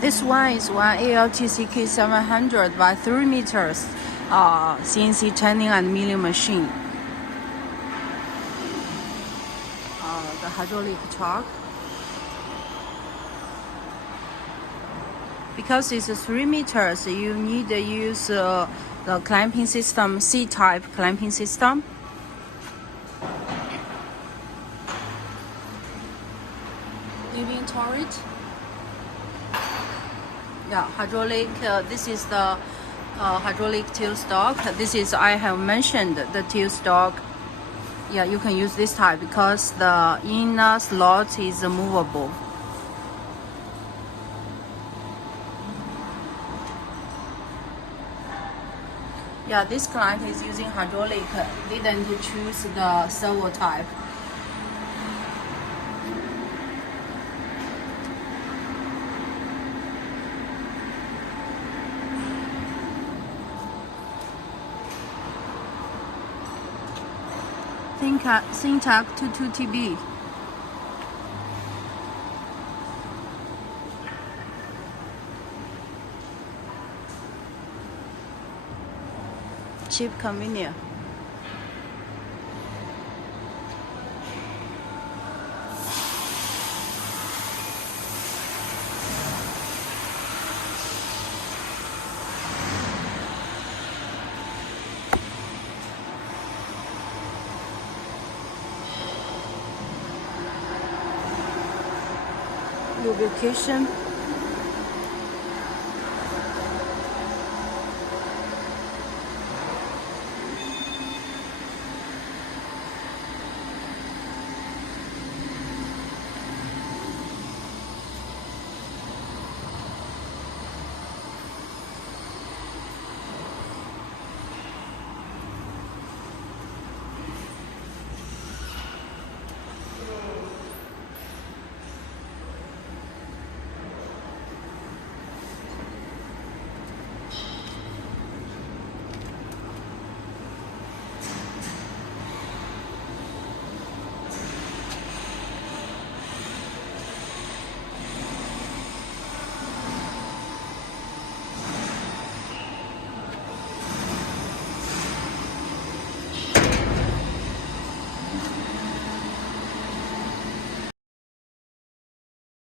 This one is one ALTCK700 by 3 meters CNC turning and milling machine. The hydraulic truck. Because it's 3 meters, you need to use the clamping system, C-type clamping system. Living turret. Yeah, hydraulic. This is the hydraulic tail stalk. This is, I have mentioned, the tail stalk. Yeah, you can use this type because the inner slot is movable. Yeah, this client is using hydraulic. Didn't choose the servo type. ALTCK700x3000. Cheap, convenient. Lubrication.